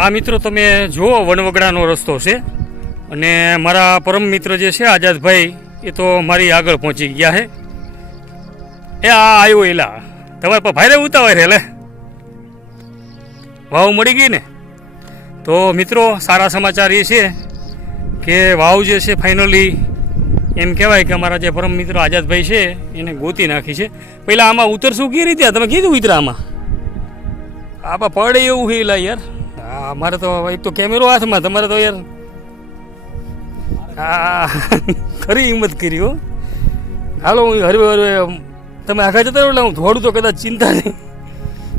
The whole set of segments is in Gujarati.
આ મિત્રો તમે જુઓ વનવગડાનો રસ્તો છે. અને મારા પરમ મિત્ર જે છે, આઝાદભાઈ, એ તો મારી આગળ પહોંચી ગયા છે એ આ આવ્યો એલા. તમારે પણ ભાઈ ઉતાવળ રે લે. વાવ મળી ગઈ ને? તો મિત્રો, સારા સમાચાર એ છે કે વાવ જે છે ફાઇનલી એમ કહેવાય કે અમારા જે પરમ મિત્ર આઝાદભાઈ છે, એને ગોતી નાખી છે. પહેલાં આમાં ઉતરશું કઈ રીતે? તમે કીધું ઉતરા આમાં આપણે પડે એવું એલા યાર. હા, મારે તો એક તો કેમેરો હાથમાં, તમારે તો યાર. હા, ખરી હિંમત કરી હો. હાલો, હું હરવે હરવે તમે આખા જતા એટલે હું થોડું તો કદાચ ચિંતા નહીં.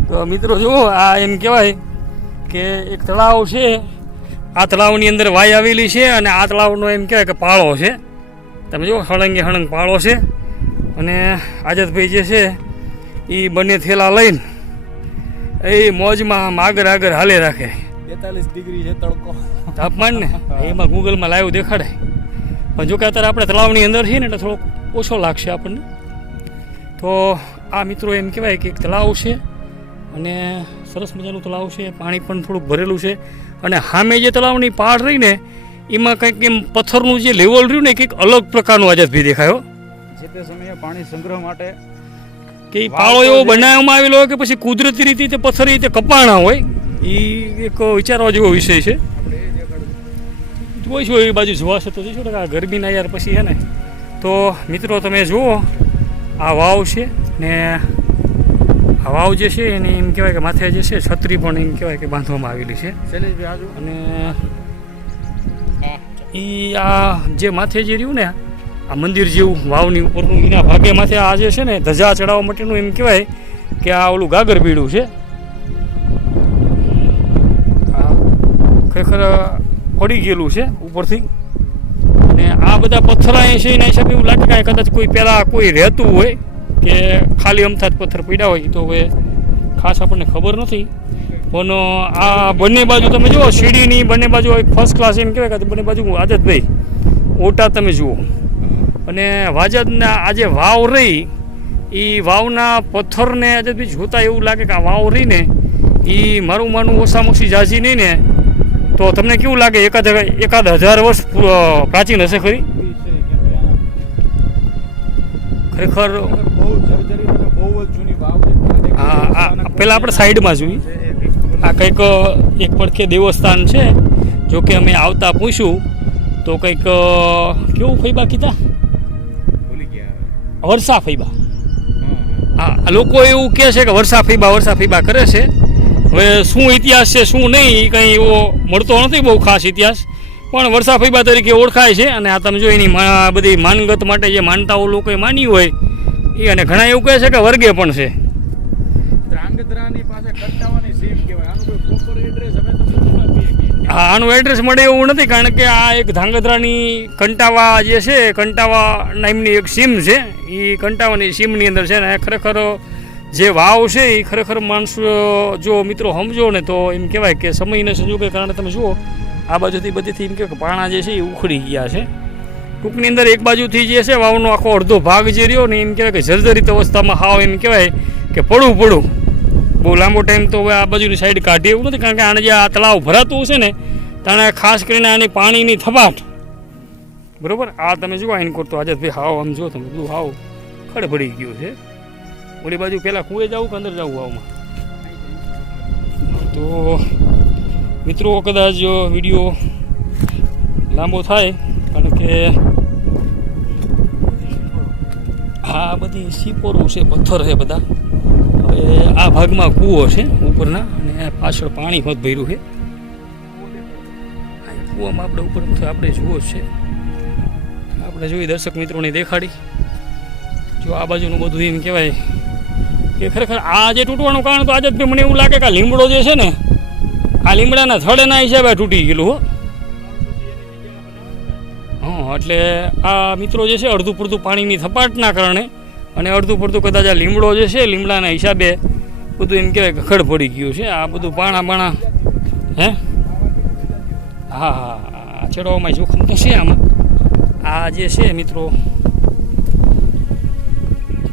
તો મિત્રો જુઓ, આ એમ કહેવાય કે એક તળાવ છે. આ તળાવની અંદર વાય આવેલી છે અને આ તળાવનો એમ કહેવાય કે પાળો છે. તમે જુઓ, હળંગે હળંગ પાળો છે. અને આઝાદભાઈ જે છે એ બંને થેલા લઈને, એ મોજમાં આગળ આગળ હાલે રાખે. બેતાલીસ ડિગ્રી છે તડકો. તાપમાન ને? એમાં ગૂગલમાં લાઈવ દેખાડે. પણ જો કે અત્યારે આપણે તળાવની અંદર છીએ ને એટલે થોડોક ઓછો લાગશે આપણને. તો આ મિત્રો એમ કહેવાય કે એક તળાવ છે અને સરસ મજાનું તળાવ છે. પાણી પણ થોડુંક ભરેલું છે. અને સામે જે તળાવની પાડ રહી ને એમાં કંઈક એમ પથ્થરનું જે લેવલ રહ્યું ને કંઈક અલગ પ્રકારનું આજે ભી દેખાયો. જે તે સમયે પાણી સંગ્રહ માટે કે પાળો એવો બનાવવામાં આવેલો હોય કે પછી કુદરતી રીતે પથ્થર રીતે કપાણા હોય. એ એક વિચારવા જેવો વિષય છે. જોઈશું જોઈ છો એ બાજુ જોવાશે તો જોઈશું ને કે આ ગરમીના યાર પછી છે ને. તો મિત્રો તમે જુઓ આ વાવ છે ને આ વાવ જે છે એને એમ કહેવાય કે માથે જે છે છત્રી પણ એમ કહેવાય કે બાંધવામાં આવેલી છે. અને એ આ જે માથે જે રહ્યું ને આ મંદિર જેવું વાવની ઉપરનું એના ભાગે માથે આ જે છે ને ધજા ચડાવવા માટેનું એમ કહેવાય કે આ ઓલું ગાગર બીડું છે. ખરેખર પડી ગયેલું છે ઉપરથી. અને આ બધા પથ્થર અહીં છે, એના હિસાબે એવું લાગે કે કદાચ કોઈ પહેલાં કોઈ રહેતું હોય કે ખાલી અમથા જ પથ્થર પડ્યા હોય, તો હવે ખાસ આપણને ખબર નથી. પણ આ બંને બાજુ તમે જુઓ સીડીની બંને બાજુ એક ફર્સ્ટ ક્લાસ એમ કહેવાય કે બંને બાજુ આદતભાઈ, ઓટા તમે જુઓ. અને વાજદના આ જે વાવ રહી એ વાવના પથ્થરને આઝાદભાઈ જોતા એવું લાગે કે આ વાવ રહીને એ મારું માનું ઓછામાં ઓછી જાજી નહીં ને તો તમને કેવું લાગે? એકાદ એકાદ હજાર વર્ષ પ્રાચીન હશે ખરી? ખરેખર પહેલાં આપણે સાઈડમાં જોઈએ આ કંઈક એક પડખે દેવસ્થાન છે. જો કે અમે આવતા પૂછ્યું તો કંઈક કેવું ફૈબા કીધા? વર્ષા વરસા ફૈબા હા. હા લોકો એવું કહે છે કે વરસા ફૈબા વરસા ફૈબા કરે છે. હવે શું ઇતિહાસ છે શું નહીં એ કંઈ એવો મળતો નથી બહુ ખાસ ઇતિહાસ. પણ વરસા ફૈબા તરીકે ઓળખાય છે અને આ તમે જો એની બધી માનગત માટે જે માનતાઓ લોકોએ માની હોય એ અને ઘણા એવું કહે છે કે વર્ગે પણ છે. હા આનું એડ્રેસ મળે એવું નથી કારણ કે આ એક ધાંગધ્રાની કંટાવા જે છે કંટાવા નામની એક સીમ છે એ કંટાવાની સીમની અંદર છે ને ખરેખર જે વાવ છે એ ખરેખર માણસો, જો મિત્રો સમજો ને તો એમ કહેવાય કે સમયને સંજોગે કારણે તમે જુઓ, આ બાજુથી બધીથી એમ કહેવાય કે પાણા જે છે એ ઉખડી ગયા છે. ટૂંકની અંદર એક બાજુથી જે છે વાવનો આખો અડધો ભાગ જે રહ્યો ને એમ કહેવાય કે જર્જરિત અવસ્થામાં હાવ એમ કહેવાય કે પડું પડું. બહુ લાંબો ટાઈમ તો હવે આ બાજુની સાઈડ કાઢીએ એવું નથી, કારણ કે આને જે આ તળાવ ભરાતું હશે ને, તાણે ખાસ કરીને આની પાણીની થપાટ બરોબર? આ તમે જુઓ આઈન કરતો આજે ભાઈ હાવ આમ જો તમે, બધું હાવ ખડભડી ગયું છે. ઓલી બાજુ પહેલાં કુએ જવું કે અંદર જવું વાવમાં તો મિત્રો કદાચ વીડિયો લાંબો થાય, કારણ કે આ બધી સીપોરું છે, પથ્થર છે બધા. હવે આ ભાગમાં કૂવો છે, ઉપરના, અને પાછળ પાણી હોત ભર્યું છે. કૂવામાં આપણે ઉપર આપણે જુઓ છે. આપણે જોઈ દર્શક મિત્રોને દેખાડી. જો આ બાજુનું બધું એમ કહેવાય કે ખરેખર આ જે તૂટવાનું કારણ તો આજે જ મને એવું લાગે કે લીમડો જે છે ને, આ લીમડાના થડેના હિસાબે તૂટી ગયેલું હો. હા, એટલે આ મિત્રો જે છે અડધું પૂરતું પાણીની થપાટના કારણે અને અડધું પૂરતું કદાચ આ લીમડો જે છે લીમડાના હિસાબે બધું એમ કહેવાય ખડ પડી ગયું છે. આ બધું પાણા બાણા, હે? હા હા ચડવામાં જોખમ તો છે આમાં. આ જે છે મિત્રો,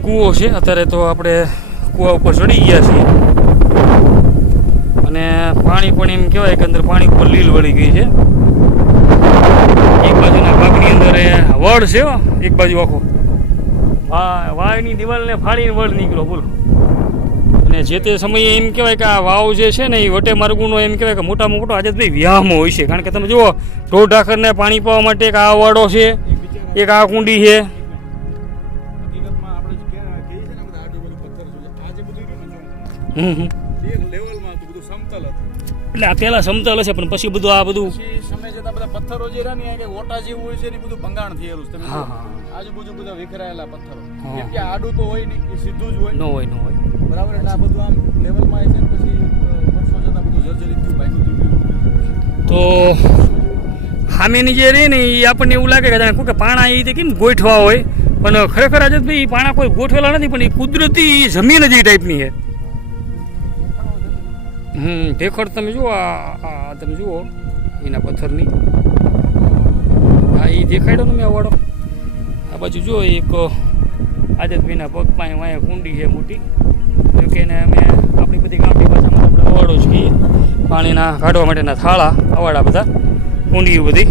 કૂવો છે. અત્યારે તો આપણે કૂવા ઉપર ચડી ગયા છીએ. અને પાણી પણ એમ કહેવાય કે અંદર પાણી ઉપર લીલ વળી ગઈ છે. એક બાજુના ભાગની અંદર વડ છે એક બાજુ આખો. વા વાયની દિવાલને ફાડીને વડ નીકળ્યો, બોલો. અને જે તે સમયે એમ કહેવાય કે આ વાવ જે છે ને, એ વટે માર્ગુનો એમ કહેવાય કે મોટામાં મોટો આજે ભાઈ વ્યાયામ હોય છે. કારણ કે તમે જુઓ ઢોર ઢાખરને પાણી પાવા માટે એક આ વાડો છે, એક આ કુંડી છે. એક લેવલમાં હતું બધું સમતલ હતું. એટલે આ સમતલ હશે પણ પછી બધું આ બધું સમય જતા બધા પથ્થરો જે રહ્યા ને કે ઓટા જેવું હોય છે ને બધું ભંગાણ થયેલું છે. તમે. આજુબાજુ બધા વિખરાયેલા પથ્થરો. કેમ કે આડું તો હોય નહીં એ સીધું જ હોય. ન હોય ન હોય. બરાબર એટલે આ બધું આમ લેવલમાં છે ને પછી વર્ષો જતા બધું જર્જરિત થયું ભાગ્યું તો સામેની જે રહી ને એ આપણને એવું લાગે કે જાણે કે પાણા એ રીતે કેમ ગોઠવા હોય? પણ ખરેખર આજે ભાઈ એ પાણા કોઈ ગોઠવેલા નથી પણ એ કુદરતી જમીન જ એ ટાઈપની છે. હમ ઢેખડ તમે જુઓ, આ તમે જુઓ, એના પથ્થરની. હા એ દેખાડ્યો ને મેં અવાડો આ બાજુ જુઓ, એક આદતભાઈના પગમાં અહીંયા કુંડી છે મોટી. જોકે એને અમે આપણી બધી ગામની ભાષામાં આપણે અવાડો જ કહીએ. પાણીના કાઢવા માટેના થાળા અવાડા બધા. કુંડીઓ બધી.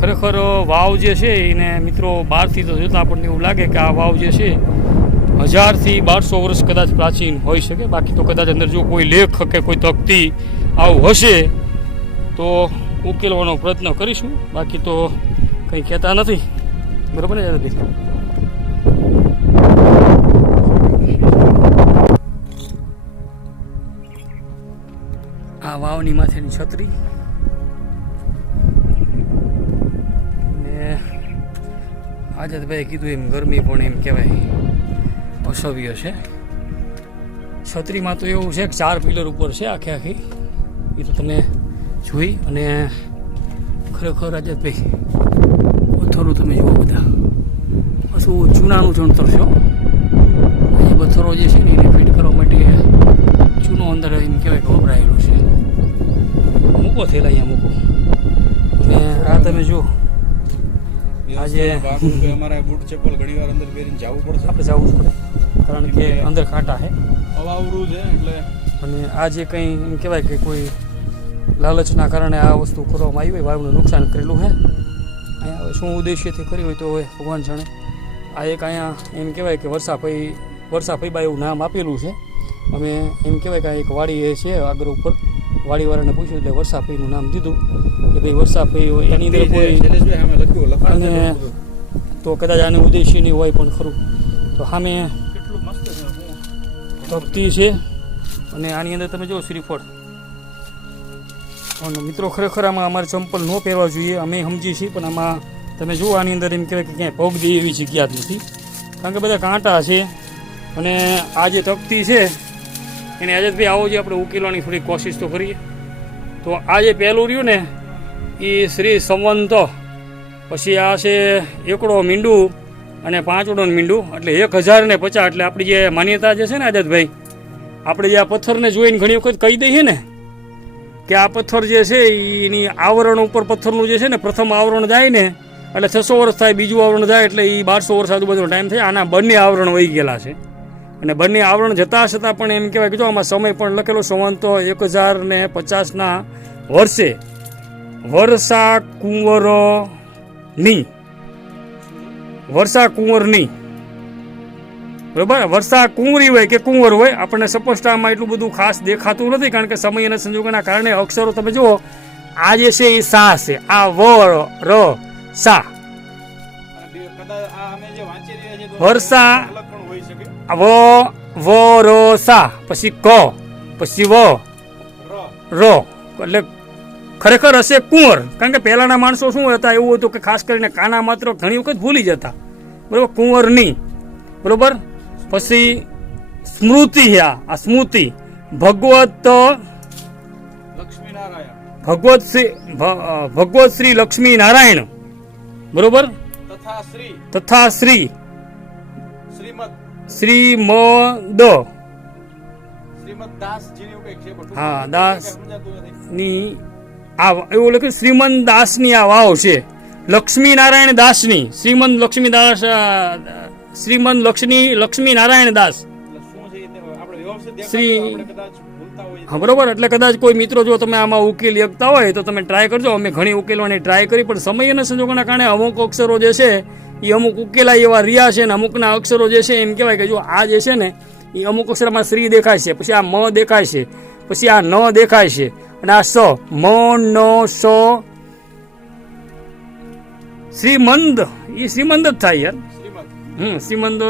ખરેખર વાવ જે છે એને મિત્રો બહારથી તો જોતાં આપણને એવું લાગે કે આ વાવ જે છે હજારથી બારસો વર્ષ કદાચ પ્રાચીન હોઈ શકે. બાકી તો કદાચ અંદર જો કોઈ લેખ કે કોઈ તકતી આવું હશે, તો ઉકેલવાનો પ્રયત્ન કરીશું. બાકી તો કંઈ કહેતા નથી. બરાબર ને નથી આ વાવની માથેની છત્રી. ને આઝાદભાઈ કીધું એમ ગરમી પણ એમ કહેવાય. અસહ્ય છે. છત્રીમાં તો એવું છે કે ચાર પિલર ઉપર છે આખે આખી. એ તો તમે જોઈ અને ખરેખર રાજતભાઈ પથ્થરો તમે જુઓ બધા. પાછું ચૂનાનું ચણતર છો. એ પથ્થરો જે છે ને એને ફિટ કરવા માટે ચૂનો અંદર એમ કહેવાય કે વપરાયેલો છે. મૂકો થયેલા અહીંયા મૂકો. અને આ તમે જુઓ. આજે- અમારે બૂટ ચપ્પલ ઘણીવાર અંદર પહેરીને જવું પડશે. આપણે જવું પડે. કારણ કે અંદર કાંટા છે અવાવરું છે એટલે અને આ જે કંઈ એમ કહેવાય કે કોઈ લાલચના કારણે આ વસ્તુ કરવામાં આવી હોય વાયુને નુકસાન કરેલું છે અહીંયા હવે શું ઉદ્દેશ્યથી કરી હોય તો હવે ભગવાન જાણે. આ એક અહીંયા એમ કહેવાય કે વર્ષા પૈ વર્ષા પૈબા એવું નામ આપેલું છે. અમે એમ કહેવાય કે આ એક વાડી એ છે આગળ ઉપર. વાડીવાળાને પૂછ્યું એટલે વર્ષાભાઈનું નામ દીધું કે ભાઈ વર્ષાભાઈ હોય એની અંદર કોઈ અમે લખ્યું લખાણ અને- તો કદાચ આને ઉદ્દેશ્ય નહીં હોય પણ ખરું. તો સામે ભક્તિ મસ્ત છે છે. અને આની અંદર તમે જુઓ શ્રીફળ અને મિત્રો ખરેખર આમાં અમારે ચંપલ ન પહેરવા જોઈએ અમે સમજીએ છીએ પણ આમાં તમે જુઓ આની અંદર એમ કહેવાય કે ક્યાંય પગ દે એવી જગ્યા જ નથી. કારણ કે બધા કાંટા છે અને આ જે તકતી છે એને આઝાદભાઈ આવો જે આપણે ઉકેલવાની થોડી કોશિશ તો કરીએ. તો આ જે પહેલું રહ્યું ને એ શ્રી સંવંત, પછી આ છે એકડો મીંડું અને પાંચડો મીંડું, એટલે એક હજાર ને પચાસ, એટલે આપણી જે માન્યતા જે છે ને આઝાદભાઈ આપણે જે આ પથ્થરને જોઈને ઘણી વખત કહી દઈએ ને, કે આ પથ્થર જે છે એની આવરણ ઉપર પથ્થરનું જે છે ને પ્રથમ આવરણ જાય ને, એટલે છસો વર્ષ થાય, બીજું આવરણ જાય, એટલે એ બારસો વર્ષ આજુબાજુનો ટાઈમ થાય, આના બંને આવરણ વહી ગયેલા છે. અને બંને આવરણ જતા છતાં પણ એમ કહેવાય કે જો આમાં સમય પણ લખેલો સંવંતો એક હજાર ને પચાસના વર્ષે વર્ષા કુંવરની વર્ષા કુંવરની બરાબર? વર્ષા કુંવરી હોય કે કુંવર હોય આપણને સ્પષ્ટ આમાં એટલું બધું ખાસ દેખાતું નથી કારણ કે સમય અને સંજોગોના કારણે અક્ષરો તમે જુઓ આ જે છે એ સા છે આ વ ર સા. વર્ષા- વ વ રો સા પછી ક. પછી વ. ર. એટલે ખરેખર હશે કુંવર. કારણ કે પહેલાના માણસો શું હતા એવું હતું કે ખાસ કરીને કાના માત્ર ઘણી વખત ભૂલી જતા. બરોબર? કુંવરની. બરોબર? પછી સ્મૃતિ આ. આ સ્મૃતિ. ભગવત ભગવત શ્રી ભગવત શ્રી લક્ષ્મી નારાયણ બરોબર તથા શ્રી. શ્રીમદ. મ શ્રીમદ હા, દાસ. ની એવું લખ્યું શ્રીમંત દાસની આ વાવ છે. લક્ષ્મી નારાયણ દાસની. શ્રીમંત લક્ષ્મી દાસ શ્રીમંત લક્ષ્મી લક્ષ્મી નારાયણ દાસ. શ્રી- હા બરોબર. એટલે કદાચ કોઈ મિત્રો જો તમે આમાં ઉકેલ શકતા હોય તો તમે ટ્રાય કરજો. અમે ઘણી ઉકેલવાની ટ્રાય કરી પણ સમય અને સંજોગોના કારણે અમુક અક્ષરો જે છે એ અમુક ઉકેલાય એવા રહ્યા છે ને અમુકના અક્ષરો જે છે એમ કહેવાય કે જો આ જે છે ને એ અમુક અક્ષરમાં શ્રી દેખાય છે પછી આ મ દેખાય છે પછી આ ન દેખાય છે અને આ સ મ ન સ. શ્રીમંદ. એ શ્રીમંદ જ થાય યાર. હમ શ્રીમંદ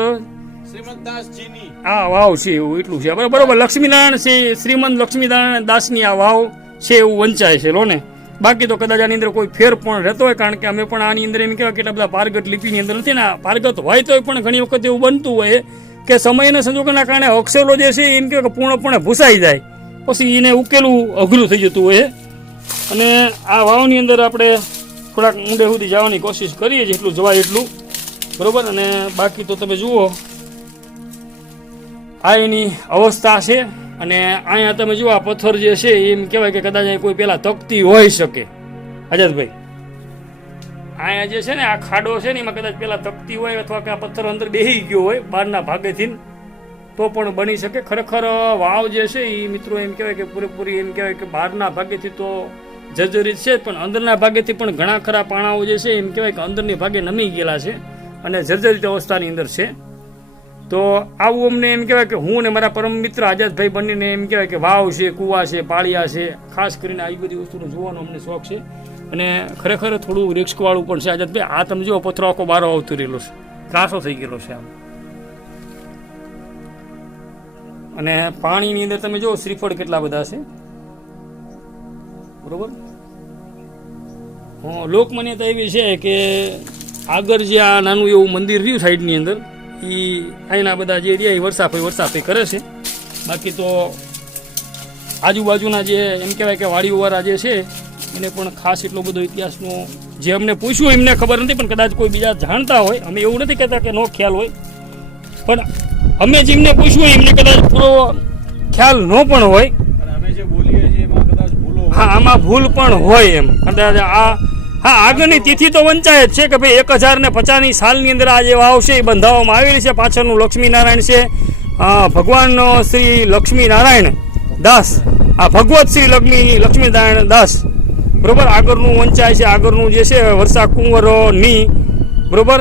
આ વાવ છે એવું એટલું છે. બરાબર, લક્ષ્મીનારાયણ છે, શ્રીમંત લક્ષ્મીનારાયણ દાસની આ વાવ છે એવું વંચાય છે, લો ને. બાકી તો કદાચ આની અંદર કોઈ ફેર પણ રહેતો હોય, કારણ કે અમે પણ આની અંદર એમ કહેવાય કેટલા બધા પારગત લિપિની અંદર નથી ને પારગત હોય તોય પણ ઘણી વખત એવું બનતું હોય કે સમય અને સંજોગોના કારણે અક્ષરો જે છે એમ કે પૂર્ણપણે ભૂસાઈ જાય. પછી એને ઉકેલવું અઘરું થઈ જતું હોય. અને આ વાવની અંદર આપણે થોડાક ઊંડે સુધી જવાની કોશિશ કરીએ છીએ એટલું જવાય એટલું. બરાબર? અને બાકી તો તમે જુઓ આ એની અવસ્થા છે અને અહીંયા તમે જુઓ આ પથ્થર જે છે, એમ કહેવાય કે કદાચ કોઈ પેલા તકતી હોઈ શકે. આઝાદભાઈ અહીંયા જે છે ને, આ ખાડો છે ને, એમાં કદાચ પેલા તકતી હોય અથવા કે આ પથ્થર અંદર બેહી ગયો હોય, બહારના ભાગેથી તો પણ બની શકે. ખરેખર વાવ જે છે એ મિત્રો એમ કહેવાય કે પૂરેપૂરી એમ કહેવાય કે બહારના ભાગેથી તો જર્જરિત છે પણ અંદરના ભાગેથી પણ ઘણા ખરા પાણાઓ જે છે, એમ કહેવાય કે અંદરની ભાગે નમી ગયેલા છે અને જર્જરિત અવસ્થાની અંદર છે. તો આવું અમને એમ કહેવાય કે હું ને મારા પરમ મિત્ર આઝાદભાઈ બંનેને એમ કહેવાય કે વાવ છે, કુવા છે, પાળિયા છે. ખાસ કરીને આવી બધી વસ્તુનો જોવાનો અમને શોખ છે. અને ખરેખર થોડું રિસ્કવાળું પણ છે આઝાદભાઈ. આ તમે જો પથરો આખો બારો આવતો રહેલો છે. ત્રાસો થઈ ગયેલો છે આમ. અને પાણીની અંદર તમે જો શ્રીફળ કેટલા બધા છે. બરોબર? લોકમાન્યતા એવી છે કે આગળ જે આ નાનું એવું મંદિર રહ્યું સાઈડની અંદર એ અહીંના બધા જે રહ્યા એ વરસાફઈ વરસાફઈ કરે છે. બાકી તો આજુબાજુના જે એમ કહેવાય કે વાડીઓવાળા જે છે એને પણ ખાસ એટલો બધો ઇતિહાસનો જે અમને પૂછ્યું એમને ખબર નથી પણ કદાચ કોઈ બીજા જાણતા હોય. અમે એવું નથી કહેતા કે નો ખ્યાલ હોય. પણ અમે જેમને પૂછ્યું એમને કદાચ પૂરો ખ્યાલ ન પણ હોય. અમે જે બોલીએ છીએ એમાં કદાચ ભૂલો હોય. હા આમાં ભૂલ પણ હોય એમ. કદાચ આ હા આગળની તિથિ તો વંચાય જ છે કે ભાઈ એક હજાર ને પચાસની સાલની અંદર આ જે છે એ બંધાવવામાં આવેલી છે. પાછળનું લક્ષ્મીનારાયણ છે. ભગવાન શ્રી લક્ષ્મીનારાયણ દાસ. આ ભગવત શ્રી લક્ષ્મી લક્ષ્મીનારાયણ દાસ. બરોબર? આગળનું વંચાય છે. આગળનું જે છે વર્ષા કુંવરોની. બરોબર?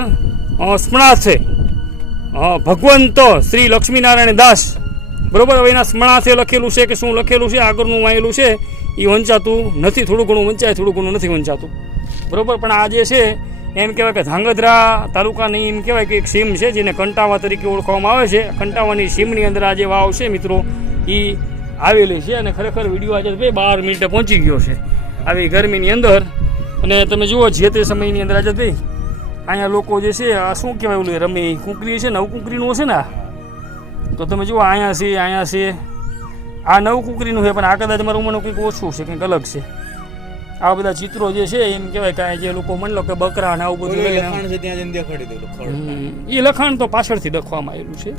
અ, ભગવંત શ્રી લક્ષ્મીનારાયણ દાસ. બરોબર? હવે એના સ્મરણાર્થે લખેલું છે કે શું લખેલું છે? આગળનું વાયેલું છે. એ વંચાતું નથી. થોડું ઘણું વંચાય થોડું ઘણું નથી વંચાતું. બરોબર? પણ આ જે છે, એમ કહેવાય કે ધાંગધ્રા તાલુકાની એમ કહેવાય કે એક સીમ છે, જેને કંટાવા તરીકે ઓળખવામાં આવે છે. કંટાવાની સીમની અંદર આ જે વાવ છે મિત્રો એ આવેલી છે અને ખરેખર વીડિયો આજે ભાઈ બાર મિનિટે પહોંચી ગયો છે. આવી ગરમીની અંદર. અને તમે જુઓ જે તે સમયની અંદર આજે ભાઈ અહીંયા લોકો જે છે, આ શું કહેવાય ઓલું રમે કુંકરી છે, નવ કુંકરીનું હશે ને તો તમે જુઓ, અહીંયા છે અહીંયા છે. આ નવ કુંકરીનું છે, પણ આ કદાચ મારું મને કંઈક ઓછું છે, કંઈક અલગ છે. આ બધા ચિત્રો જે છે એમ કહેવાય કે જે લોકો મન લો કે બકરા ને આવું બધું લખાણ છે ત્યાં જઈને દેખાડી દેલું એ લખાણ તો પાછળથી લખવામાં આવેલું છે.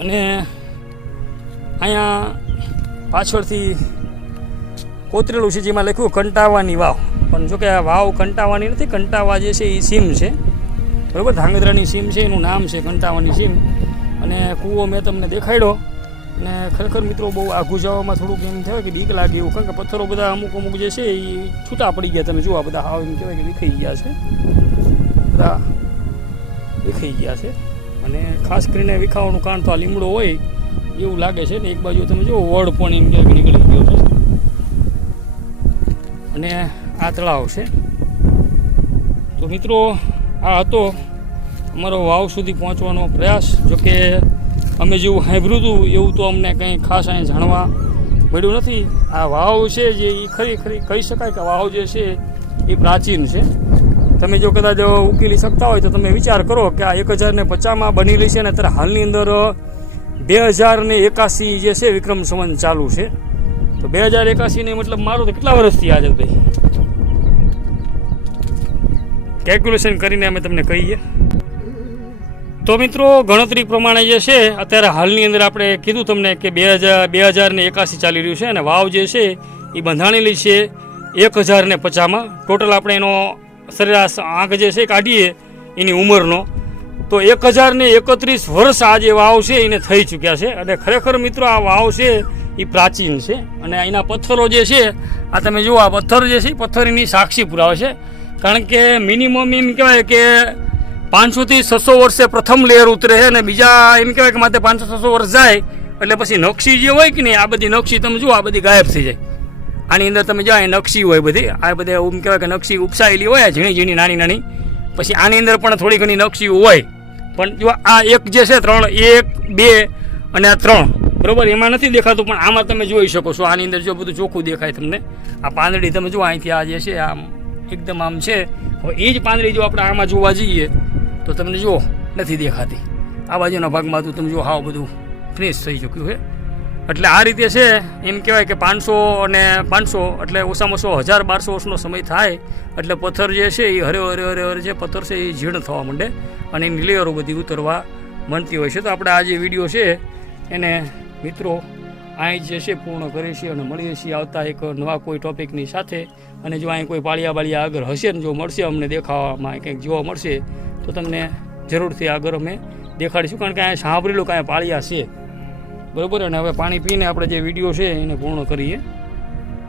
અને અહીંયા પાછળથી કોતરેલું છે જેમાં લખ્યું કંટાવાની વાવ. પણ જો કે આ વાવ કંટાવાની નથી કંટાવા જે છે એ સીમ છે. બરાબર? ધાંગધ્રાની સીમ છે એનું નામ છે કંટાવાની સીમ. અને કૂવો મેં તમને દેખાડ્યો. અને ખરેખર મિત્રો બહુ આઘું જવામાં થોડુંક એમ થયું કે બીક લાગે એવું. કારણ કે પથ્થરો બધા અમુક અમુક જે છે એ છૂટા પડી ગયા. તમે જુઓ બધા હાવ એમ કહેવાય કે વિખાઈ ગયા છે. બધા વિખાઈ ગયા છે. અને ખાસ કરીને વિખાવાનું કારણ તો આ લીમડો હોય એવું લાગે છે ને એક બાજુ તમે જુઓ વડ પણ એમ કહેવાય નીકળી ગયો છે. અને આ તળાવ છે. તો મિત્રો આ હતો અમારો વાવ સુધી પહોંચવાનો પ્રયાસ. જોકે અમે જેવું સાંભળ્યું હતું એવું તો અમને કંઈ ખાસ અહીં જાણવા મળ્યું નથી. આ વાવ છે જે એ ખરી ખરી કહી શકાય કે વાવ જે છે એ પ્રાચીન છે. તમે જો કદાચ ઉકેલી શકતા હોય તો તમે વિચાર કરો કે આ એક હજાર ને પચાસમાં બનેલી છે ને અત્યારે હાલની અંદર બે હજાર ને એકાસી જે છે વિક્રમ સંવંત ચાલુ છે. તો બે હજાર એકાસીને મતલબ મારું તો કેટલા વર્ષથી આજે ભાઈ? કેલ્ક્યુલેશન કરીને અમે તમને કહીએ. તો મિત્રો, ગણતરી પ્રમાણે જે છે, અત્યારે હાલની અંદર આપણે કીધું તમને કે બે હજાર બે હજાર ને એકાસી ચાલી રહ્યું છે અને વાવ જે છે, એ બંધાણેલી છે એક હજાર ને પચાસમાં. ટોટલ આપણે એનો સરેરાશ આંક જે છે કાઢીએ, એની ઉંમરનો. તો એક હજાર ને એકત્રીસ વર્ષ આ જે વાવ છે, એને થઈ ચૂક્યા છે. અને ખરેખર મિત્રો, આ વાવ છે, એ પ્રાચીન છે. અને એના પથ્થરો જે છે, આ તમે જુઓ, આ પથ્થર જે છે, એ પથ્થરની સાક્ષી પુરાવે છે. કારણ કે મિનિમમ એમ કહેવાય કે પાંચસોથી છસો વર્ષે પ્રથમ લેયર ઉતરે છે અને બીજા એમ કહેવાય કે માથે પાંચસો છસો વર્ષ જાય, એટલે પછી નકશી જે હોય કે નહીં, આ બધી નકશી તમે જુઓ, આ બધી ગાયબ થઈ જાય. આની અંદર તમે જાઓ, એ નકશી હોય બધી, આ બધે એમ કહેવાય કે નકશી ઉપસાયેલી હોય ઝીણી ઝીણી નાની નાની. પછી આની અંદર પણ થોડી ઘણી નકશી હોય. પણ જો આ એક જે છે, ત્રણ, એક, બે અને આ ત્રણ, બરોબર? એમાં નથી દેખાતું, પણ આમાં તમે જોઈ શકો છો. આની અંદર જો બધું ચોખ્ખું દેખાય તમને. આ પાંદડી તમે જુઓ, અહીંથી આ જે છે, આમ એકદમ આમ છે. હવે એ જ પાંદડી જો આપણે આમાં જોવા જઈએ તો તમને જુઓ નથી દેખાતી. આ બાજુના ભાગમાં તો તમે જુઓ હાવ બધું ફિનિશ થઈ ચૂક્યું છે. એટલે આ રીતે છે, એમ કહેવાય કે પાંચસો અને પાંચસો એટલે ઓછામાં ઓછો હજાર બારસો વર્ષનો સમય થાય. એટલે પથ્થર જે છે, એ હરે હરે હરે હરે જે પથ્થર છે, એ જીર્ણ થવા માંડે અને એની લેયરો બધી ઉતરવા માંડતી હોય છે. તો આપણે આ જે વીડિયો છે, એને મિત્રો અહીં જે છે, પૂર્ણ કરીએ છીએ અને મળીએ છીએ આવતા એક નવા કોઈ ટોપિકની સાથે. અને જો અહીં કોઈ પાળિયા બાળિયા આગળ હશે ને જો મળશે અમને દેખાવામાં, કંઈક જોવા મળશે તો તમને જરૂરથી આગળ અમે દેખાડીશું. કારણ કે અહીંયા સાંભળેલું કાંઈ પાળિયા છે. બરાબર? અને હવે પાણી પીને આપણે જે વીડિયો છે એને પૂર્ણ કરીએ.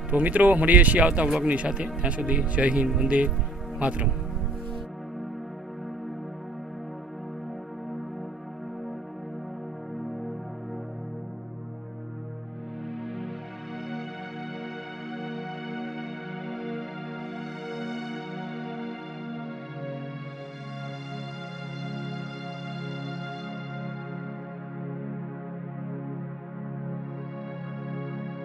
તો મિત્રો, મળીએ છીએ આવતા બ્લોગની સાથે. ત્યાં સુધી જય હિન્દ, વંદે માતરમ.